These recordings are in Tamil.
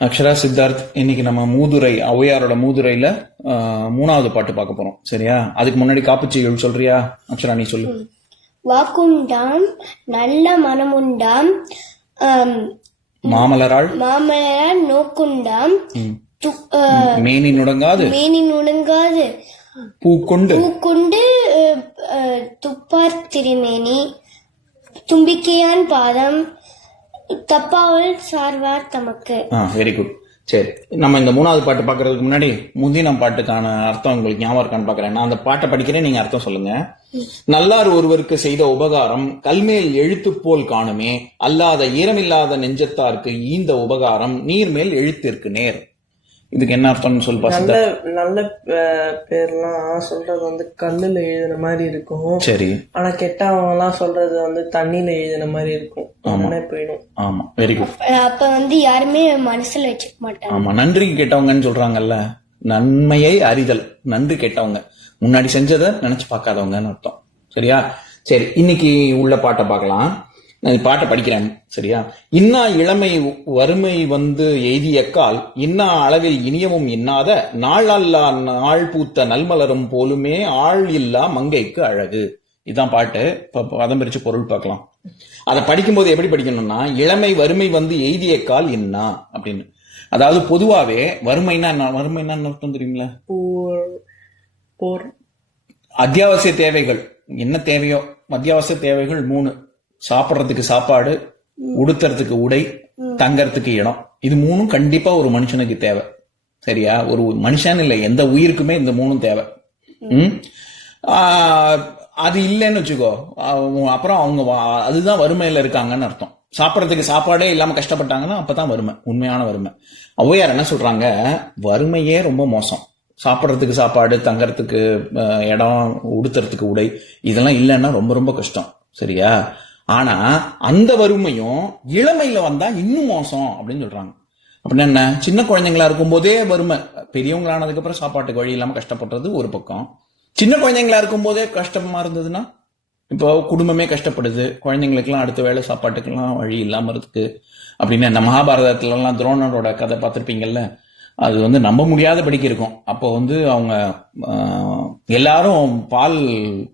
அக்ஷரா சித்தார்த் இன்னைக்கு நம்ம மூதுரை ஔவையாரோட மூதுரையில மூணாவது பாட்டு பார்க்க போறோம். சரியா? அதுக்கு முன்னாடி காப்புச்செய்கள் சொல்றியா? அக்ஷரா நீ சொல்லு. வாக்குண்டாம் நல்ல மனமுண்டாம் ஆம், மாமலராள் மாமலரால் நோக்குண்டாம் மேனி நுடங்காது? மேனி பூக்கொண்டு? பூக்குண்டு அஹ், அஹ், துப்பார் திருமேனி தும்பிக்கையான் பாதம் தப்பாவல் சார்வார் தமக்கு. ஆ வெரி குட் சரி நம்ம இந்த மூணாவது பாட்டு பார்க்கறதுக்கு முன்னாடி முந்தின பாட்டுக்கான அர்த்தம் உங்களுக்கு ஞாபகம் இருக்கான்னு பார்க்கறேன் நான் அந்த பாட்டை படிக்கிறேன் நீங்க அர்த்தம் சொல்லுங்க. நல்லார் ஒருவருக்கு செய்த உபகாரம் கல்மேல் எழுத்து போல் காணுமே அல்லாத ஈரமில்லாத நெஞ்சத்தார்க்கு ஈந்த உபகாரம் நீர்மேல் எழுத்திற்கு நேர். இதுக்கு என்ன அர்த்தம்னு சொல்லு நல்ல நல்ல பேர்லாம் சொல்றது வந்து கல்லுல எழுதுன மாதிரி இருக்கும். சரி. ஆனா கெட்டவங்க எல்லாம் சொல்றது வந்து தண்ணியில எழுதுன மாதிரி இருக்கும். போயிடும். ஆமா. வெரி குட் அஹ், அப்ப வந்து யாருமே மனசுல வச்சுக்க மாட்டாங்க. ஆமா. நன்றி கேட்டவங்கன்னு சொல்றாங்கல்ல நன்மையை அறிதல் நன்றி கேட்டவங்க. முன்னாடி செஞ்சதை நினைச்சு பார்க்காதவங்கன்னு அர்த்தம். சரியா? சரி இன்னைக்கு உள்ள பாட்டை பார்க்கலாம். நான் பாட்டை படிக்கிறேன். சரியா? இன்னா இளமை வறுமை வந்து எய்தியக்கால் இன்னா அளவில் இனியமும் இன்னாத நாள் அல்லா நாள் பூத்த நல்மலரும் போலுமே ஆள் இல்லா மங்கைக்கு அழகு. இதான் பாட்டு. இப்ப பதம் பிரிச்சு பொருள் பார்க்கலாம். அதை படிக்கும்போது எப்படி படிக்கணும்னா இளமை வறுமை வந்து எய்தியக்கால் இன்னா அப்படின்னு. அதாவது பொதுவாவே வறுமைனா என்ன? வறுமைனா என்ன அர்த்தம் தெரியுங்களா போர் அத்தியாவசிய தேவைகள். என்ன தேவையோ? அத்தியாவசிய தேவைகள் மூணு. சாப்பிட்றதுக்கு சாப்பாடு உடுத்துறதுக்கு உடை தங்கறதுக்கு இடம். இது மூணும் கண்டிப்பா ஒரு மனுஷனுக்கு தேவை. சரியா? ஒரு மனுஷன் இல்லை எந்த உயிருக்குமே இந்த மூணும் தேவை. அது இல்லைன்னு வச்சுக்கோ. அப்புறம் அவங்க அதுதான் வறுமையில இருக்காங்கன்னு அர்த்தம். சாப்பிட்றதுக்கு சாப்பாடே இல்லாம கஷ்டப்பட்டாங்கன்னா அப்பதான் வறுமை உண்மையான வறுமை. ஔவையார் என்ன சொல்றாங்க? வறுமையே ரொம்ப மோசம். சாப்பிட்றதுக்கு சாப்பாடு தங்கறதுக்கு இடம் உடுத்துறதுக்கு உடை இதெல்லாம் இல்லைன்னா ரொம்ப ரொம்ப கஷ்டம். சரியா? ஆனா அந்த வறுமையும் இளமையில வந்தா இன்னும் மோசம் அப்படின்னு சொல்றாங்க. அப்படின்னா என்ன? சின்ன குழந்தைங்களா இருக்கும்போதே வறுமை. பெரியவங்களானதுக்கு அப்புறம் சாப்பாட்டுக்கு வழி இல்லாம கஷ்டப்படுறது ஒரு பக்கம். சின்ன குழந்தைங்களா இருக்கும்போதே கஷ்டமா இருந்ததுன்னா இப்போ குடும்பமே கஷ்டப்படுது. குழந்தைங்களுக்கெல்லாம் அடுத்த வேளை சாப்பாட்டுக்கெல்லாம் வழி இல்லாம இருக்கு. அப்படின்னு இந்த மகாபாரதத்துலலாம் துரோணரோட கதை பார்த்துருப்பீங்கல்ல அது வந்து நம்ப முடியாதபடிக்கு இருக்கும். அப்போ வந்து அவங்க எல்லாரும் பால்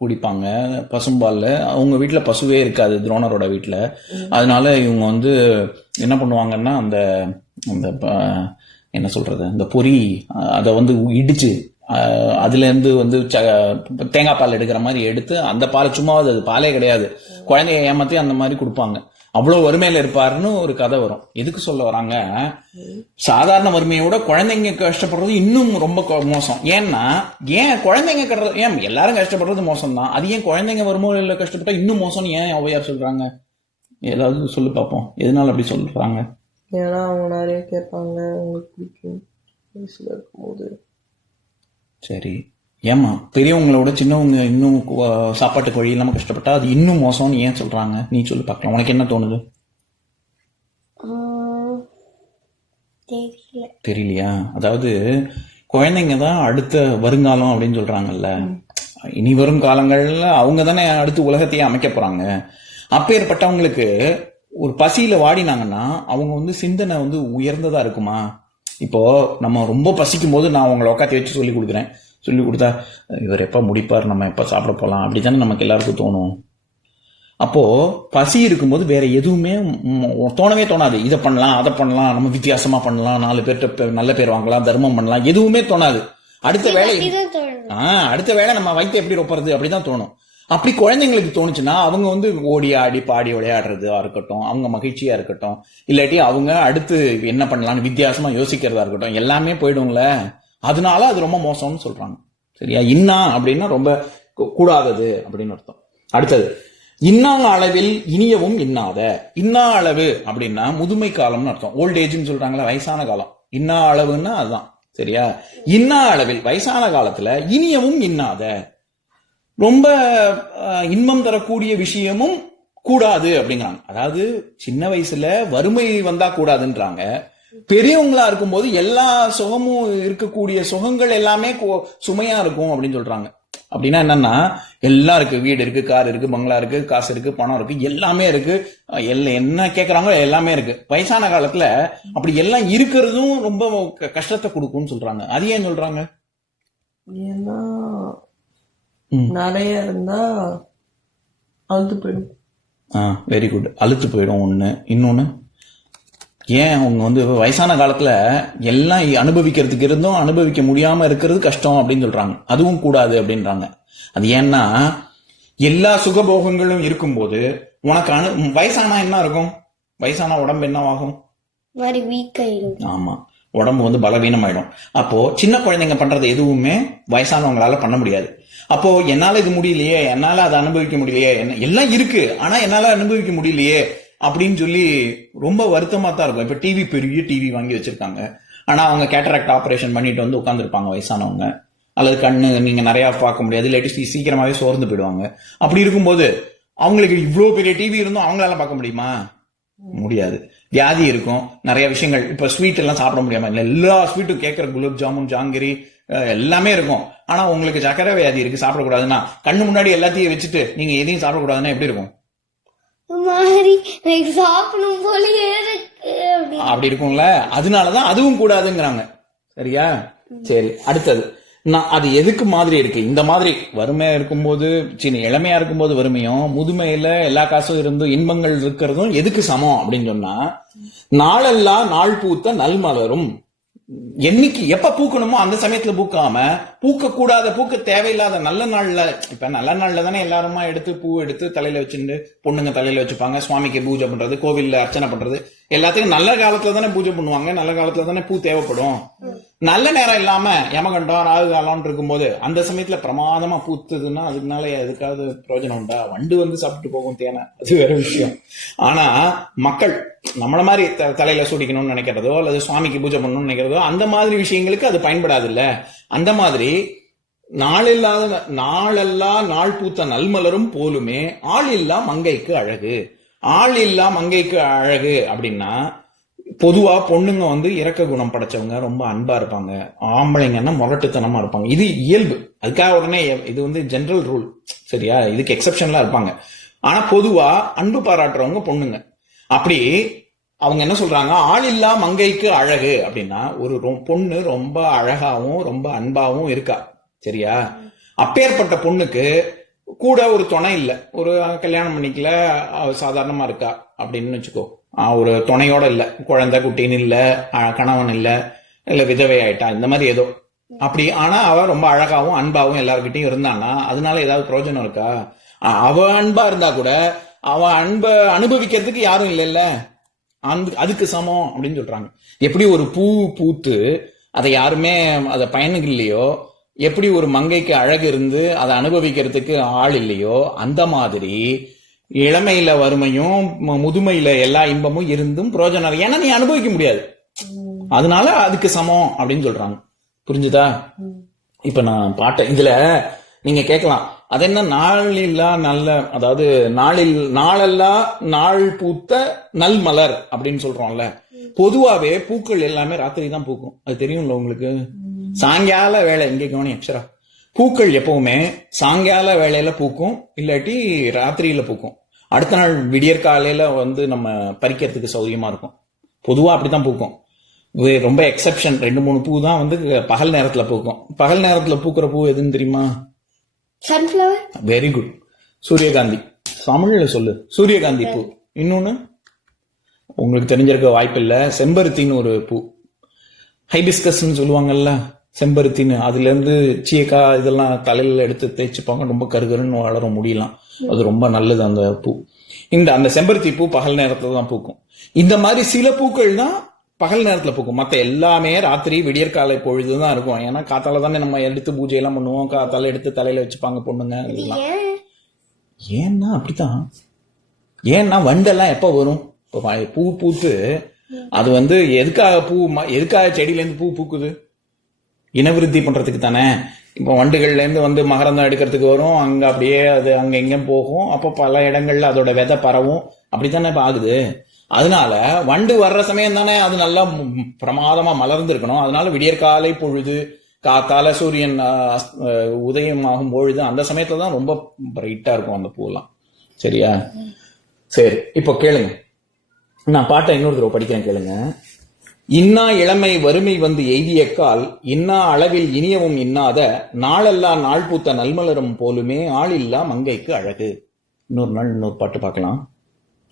குடிப்பாங்க பசும்பால்ல. அவங்க வீட்டில் பசுவே இருக்காது துரோணரோட வீட்டில் அதனால இவங்க வந்து என்ன பண்ணுவாங்கன்னா அந்த அந்த ப- என்ன சொல்றது அந்த பொரி அதை வந்து இடிச்சு அதுலேருந்து வந்து ச- தேங்காய் பால் எடுக்கிற மாதிரி எடுத்து அந்த பால் சும்மாவது அது பாலே கிடையாது. குழந்தைய ஏமாத்தி அந்த மாதிரி கொடுப்பாங்க. அவ்வளோ வறுமையில் இருப்பாருன்னு ஒரு கதை வரும். எதுக்கு சொல்ல வராங்க? சாதாரண வறுமையோட குழந்தைங்க கஷ்டப்படுறது இன்னும் ரொம்ப மோசம். ஏன்னா ஏன் குழந்தைங்க கட்டுறது ஏன் எல்லாரும் கஷ்டப்படுறது மோசம் தான் அது ஏன் குழந்தைங்க வறுமையில கஷ்டப்பட்டா இன்னும் மோசம்னு ஏன் ஔவையார் சொல்றாங்க? ஏதாவது சொல்லி பார்ப்போம் எதனால அப்படி சொல்றாங்க? ஏன்னா அவங்க நிறைய கேட்பாங்க. அவங்களுக்கு பிடிக்கும். வயசுல இருக்கும்போது. சரி. ஏமா பெரியவங்களோட சின்னவங்க இன்னும் சாப்பாட்டுக்கு வழி இல்லாம கஷ்டப்பட்டா அது இன்னும் மோசம்னு ஏன் சொல்றாங்க? நீ சொல்லி பார்க்கலாம் உனக்கு என்ன தோணுது? தெரியலையா? அதாவது குழந்தைங்க தான் அடுத்த வருங்காலம் அப்படின்னு சொல்றாங்கல்ல. இனி வரும் காலங்கள்ல அவங்க தானே அடுத்து உலகத்தையே அமைக்க போறாங்க. அப்பேற்பட்டவங்களுக்கு ஒரு பசியில வாடினாங்கன்னா அவங்க வந்து சிந்தனை வந்து உயர்ந்ததா இருக்குமா? இப்போ நம்ம ரொம்ப பசிக்கும் போது நான் அவங்கள உட்காத்தி வச்சு சொல்லி கொடுக்குறேன். சொல்லி கொடுத்தா இவர் எப்ப முடிப்பார்? நம்ம எப்ப சாப்பிட போலாம்? அப்படித்தானே நமக்கு எல்லாருக்கும் தோணும். அப்போ பசி இருக்கும்போது வேற எதுவுமே தோணவே தோணாது. இதை பண்ணலாம் அதை பண்ணலாம் நம்ம வித்தியாசமா பண்ணலாம் நாலு பேர்கிட்ட நல்ல பேர் வாங்கலாம் தர்மம் பண்ணலாம் எதுவுமே தோணாது. அடுத்த வேலை ஆ அடுத்த வேலை நம்ம வயிற்று எப்படி ரொப்பறது? அப்படிதான் தோணும். அப்படி குழந்தைங்களுக்கு தோணுச்சுன்னா அவங்க வந்து ஓடி ஆடி பாடி விளையாடுறதா இருக்கட்டும் அவங்க மகிழ்ச்சியா இருக்கட்டும். இல்லாட்டி அவங்க அடுத்து என்ன பண்ணலாம்னு வித்தியாசமா யோசிக்கிறதா இருக்கட்டும் எல்லாமே போயிடும்ல. அதனால அது ரொம்ப மோசம்னு சொல்றாங்க. சரியா? இன்னா அப்படின்னா ரொம்ப கூடாதது அப்படின்னு அர்த்தம். அடுத்தது இன்னாங்க அளவில் இனியவும் இன்னாத. இன்னா அளவு அப்படின்னா முதுமை காலம்னு அர்த்தம். ஓல்ட் ஏஜ்னு சொல்றாங்களா வயசான காலம். இன்னா அளவுன்னா அதுதான். சரியா? இன்னா அளவில் வயசான காலத்துல இனியவும் இன்னாத. ரொம்ப இன்பம் தரக்கூடிய விஷயமும் கூடாது அப்படிங்கிறாங்க. அதாவது சின்ன வயசுல வறுமை வந்தா கூடாதுன்றாங்க. பெரியவங்களா இருக்கும்போது எல்லா சுகமும் இருக்கக்கூடிய சுகங்கள் எல்லாமே சுமையா இருக்கும் அப்படின்னு சொல்றாங்க. அப்படின்னா என்னன்னா எல்லாம் இருக்கு. வீடு இருக்கு கார் இருக்கு பங்களா இருக்கு காசு இருக்கு பணம் இருக்கு எல்லாமே இருக்கு. எல்லாம் என்ன கேட்கறாங்களோ எல்லாமே இருக்கு. வயசான காலத்துல அப்படி எல்லாம் இருக்கிறதும் ரொம்ப கஷ்டத்தை கொடுக்கும்னு சொல்றாங்க. அது ஏன் சொல்றாங்க? ஏன்னா நிறைய இருந்தா அழுத்து போயிடும். ஆ வெரி குட் அழுத்து போயிடும் ஒண்ணு. இன்னொன்னு ஏன் அவங்க வந்து வயசான காலத்துல எல்லாம் அனுபவிக்கிறதுக்கு இருந்தும் அனுபவிக்க முடியாம இருக்கிறது கஷ்டம் அப்படின்னு சொல்றாங்க. அதுவும் கூடாது அப்படின்றாங்க. அது ஏன்னா எல்லா சுகபோகங்களும் இருக்கும்போது உனக்கு அனு வயசானா என்ன இருக்கும்? வயசான உடம்பு வீக் ஆயிடும் ஆமா. உடம்பு வந்து பலவீனமாயிடும். அப்போ சின்ன குழந்தைங்க பண்றது எதுவுமே வயசானவங்களால பண்ண முடியாது. அப்போ என்னால இது முடியலையே என்னால அதை அனுபவிக்க முடியலையே என்ன எல்லாம் இருக்கு ஆனா என்னால அனுபவிக்க முடியலையே அப்படின்னு சொல்லி ரொம்ப வருத்தமா தான் இருக்கும். இப்ப டிவி பெரிய டிவி வாங்கி வச்சிருக்காங்க. ஆனா அவங்க கேட்டராக்ட் ஆபரேஷன் பண்ணிட்டு வந்து உட்காந்துருப்பாங்க வயசானவங்க. அல்லது கண்ணு நீங்க நிறைய பார்க்க முடியாது இல்லாட்டி சீக்கிரமாகவே சீக்கிரமாவே சோர்ந்து போயிடுவாங்க. அப்படி இருக்கும்போது அவங்களுக்கு இவ்வளவு பெரிய டிவி இருந்தும் அவங்களால பார்க்க முடியுமா? முடியாது. வியாதி இருக்கும். நிறைய விஷயங்கள். இப்ப ஸ்வீட் எல்லாம் சாப்பிட முடியாம இல்ல. எல்லா ஸ்வீட்டும் கேட்கற குலாப் ஜாமுன் ஜாங்கிரி எல்லாமே இருக்கும். ஆனா உங்களுக்கு சக்கரை வியாதி இருக்கு சாப்பிடக்கூடாதுன்னா கண்ணு முன்னாடி எல்லாத்தையும் வச்சுட்டு நீங்க எதையும் சாப்பிடக்கூடாதுன்னா எப்படி இருக்கும்? அப்படி இருக்கும்ல. அதனாலதான் அதுவும் கூடாதுங்கிறாங்க. சரியா? சரி அடுத்தது. நான் அது எதுக்கு மாதிரி இருக்கு? இந்த மாதிரி வறுமையா இருக்கும்போது சின்ன இளமையா இருக்கும்போது வறுமையும் முதுமையில எல்லா காசும் இருந்தும் இன்பங்கள் இருக்கிறதும் எதுக்கு சமம் அப்படின்னு சொன்னா நாளெல்லாம் நாள் பூத்த நல்மலரும் என்னைக்கு எப்ப பூக்கணுமோ அந்த சமயத்துல பூக்காம பூக்க கூடாத பூக்க தேவையில்லாத நல்ல நாள்ல இப்ப நல்ல நாள்ல தானே எல்லாருமா எடுத்து பூ எடுத்து தலையில வச்சுட்டு பொண்ணுங்க தலையில வச்சுப்பாங்க சுவாமிக்கு பூஜை பண்றது கோவில்ல அர்ச்சனை பண்றது எல்லாத்துக்கும் நல்ல காலத்துல தானே பூஜை பண்ணுவாங்க நல்ல காலத்துல தானே பூ தேவைப்படும். நல்ல நேரம் இல்லாம யமகண்டம் ராகு காலம்னு இருக்கும்போது அந்த சமயத்துல பிரமாதமா பூத்துதுன்னா அதுக்குனால எதுக்காவது பிரயோஜனம் உண்டா? வண்டு வந்து சாப்பிட்டு போகும் தேனை. அது வேற விஷயம். ஆனா மக்கள் நம்மள மாதிரி த- தலையில சூடிக்கணும்னு நினைக்கிறதோ அல்லது சுவாமிக்கு பூஜை பண்ணணும்னு நினைக்கிறதோ அந்த மாதிரி விஷயங்களுக்கு அது பயன்படாது இல்ல அந்த மாதிரி நாளில்லாத நாளெல்லாம் நாள் பூத்த நல்மலரும் போலுமே ஆள் இல்லா மங்கைக்கு அழகு. ஆள் இல்லா மங்கைக்கு அழகு அப்படின்னா பொதுவா பொண்ணுங்க வந்து இறக்க குணம் படைச்சவங்க ரொம்ப அன்பா இருப்பாங்க. ஆம்பளைங்கன்னா முரட்டுத்தனமா இருப்பாங்க. இது இயல்பு. அதுக்காக உடனே இது வந்து ஜென்ரல் ரூல் சரியா? இதுக்கு எக்ஸப்ஷன்லாம் இருப்பாங்க. ஆனா பொதுவா அன்பு பாராட்டுறவங்க பொண்ணுங்க. அப்படி அவங்க என்ன சொல்றாங்க? ஆள் இல்லா மங்கைக்கு அழகு அப்படின்னா ஒரு பொண்ணு ரொம்ப அழகாவும் ரொம்ப அன்பாவும் இருக்கா? சரியா? அப்பேற்பட்ட பொண்ணுக்கு கூட ஒரு துணை இல்லை. ஒரு கல்யாணம் பண்ணிக்கல சாதாரணமா இருக்கா? அப்படின்னு வச்சுக்கோ. ஒரு துணையோட இல்லை. குழந்தை குட்டின்னு இல்லை. கணவன் இல்லை. இல்லை விதவை ஆயிட்டா. இந்த மாதிரி ஏதோ. அப்படி ஆனா அவ ரொம்ப அழகாவும் அன்பாவும் எல்லாருக்கிட்டையும் இருந்தான்னா அதனால ஏதாவது பிரயோஜனம் இருக்கா? அவ அன்பா இருந்தா கூட அவ அன்பை அனுபவிக்கிறதுக்கு யாரும் இல்லைல்ல. அன்பு அதுக்கு சமம் அப்படின்னு சொல்றாங்க. எப்படி ஒரு பூ பூத்து அதை யாருமே அதை பயனுக்கு இல்லையோ எப்படி ஒரு மங்கைக்கு அழகு இருந்து அதை அனுபவிக்கிறதுக்கு ஆள் இல்லையோ? அந்த மாதிரி இளமையில வறுமையும் முதுமையில எல்லா இன்பமும் இருந்தும் பிரயோஜனம். ஏன்னா நீ அனுபவிக்க முடியாது. அதனால அதுக்கு சமம் அப்படின்னு சொல்றாங்க. புரிஞ்சுதா? இப்ப நான் பாட்டேன் இதுல நீங்க கேட்கலாம். அது என்ன? நாளில்லா நல்ல அதாவது நாளில் நாளெல்லாம் நாள் பூத்த நல் மலர் அப்படின்னு சொல்றோம்ல. பொதுவாவே பூக்கள் எல்லாமே ராத்திரி தான் பூக்கும். அது தெரியும்ல உங்களுக்கு? சாயங்கால வேலை இங்க கவனி அக்ஷரா. பூக்கள் எப்பவுமே சாயங்கால வேலையில பூக்கும் இல்லாட்டி ராத்திரியில பூக்கும். அடுத்த நாள் விடியற் காலையில வந்து நம்ம பறிக்கிறதுக்கு சௌரியமா இருக்கும். பொதுவா அப்படித்தான் பூக்கும். இது ரொம்ப எக்ஸெப்ஷன் ரெண்டு மூணு பூ தான் வந்து பகல் நேரத்துல பூக்கும். பகல் நேரத்துல பூக்கிற பூ எதுன்னு தெரியுமா? சன்ஃபிளவர் வெரி குட் சூரியகாந்தி. தமிழ்ல சொல்லு. சூரியகாந்தி பூ. இன்னொன்னு? உங்களுக்கு தெரிஞ்சிருக்க வாய்ப்பில்ல. செம்பருத்தின்னு ஒரு பூ. ஹைபிஸ்கஸ்ன்னு சொல்லுவாங்கல்ல. செம்பருத்தின்னு. அதுல இருந்து சீயக்கா இதெல்லாம் தலையில எடுத்து தேய்ச்சிப்பாங்க. ரொம்ப கருகருன்னு வளரும் முடியலாம். அது ரொம்ப நல்லது அந்த பூ. இந்த அந்த செம்பருத்தி பூ பகல் நேரத்துல தான் பூக்கும். இந்த மாதிரி சில பூக்கள் தான் பகல் நேரத்துல பூக்கும். மத்த எல்லாமே ராத்திரி விடியற்காலை பொழுது தான் இருக்கும். ஏன்னா காத்தால தானே நம்ம எடுத்து பூஜை எல்லாம் பண்ணுவோம். காத்தால எடுத்து தலையில வச்சுப்பாங்க பொண்ணுங்க ஏன்னா அப்படித்தான். ஏன்னா வண்டெல்லாம் எப்ப வரும்? இப்போ பூ பூத்து அது வந்து எதுக்காக பூ எதுக்காக செடியில இருந்து பூ பூக்குது? இனவிருத்தி பண்ணுறதுக்கு தானே? இப்போ வண்டுகள்லேருந்து வந்து மகரந்தம் எடுக்கிறதுக்கு வரும். அங்கே அப்படியே அது அங்கே எங்கேயும் போகும். அப்போ பல இடங்கள்ல அதோட விதை பரவும். அப்படித்தானே இப்போ ஆகுது? அதனால வண்டு வர்ற சமயம் தானே அது நல்லா பிரமாதமாக மலர்ந்துருக்கணும். அதனால விடியற்காலை பொழுது காத்தால சூரியன் உதயம் ஆகும் பொழுது அந்த சமயத்துல தான் ரொம்ப பிரைட்டா இருக்கும் அந்த பூலாம் சரியா? சரி இப்போ கேளுங்க. நான் பாட்டை இன்னொரு தடவை படிக்கிறேன் கேளுங்க. இன்னா இளமை வறுமை வந்து எய்தியக்கால் இன்னா அளவில் இனியவும் இன்னாத நாளெல்லாம் நாள் பூத்த நல்மலரும் போலுமே ஆளில்லா மங்கைக்கு அழகு. இன்னொரு நாள் இன்னொரு பாட்டு பார்க்கலாம்.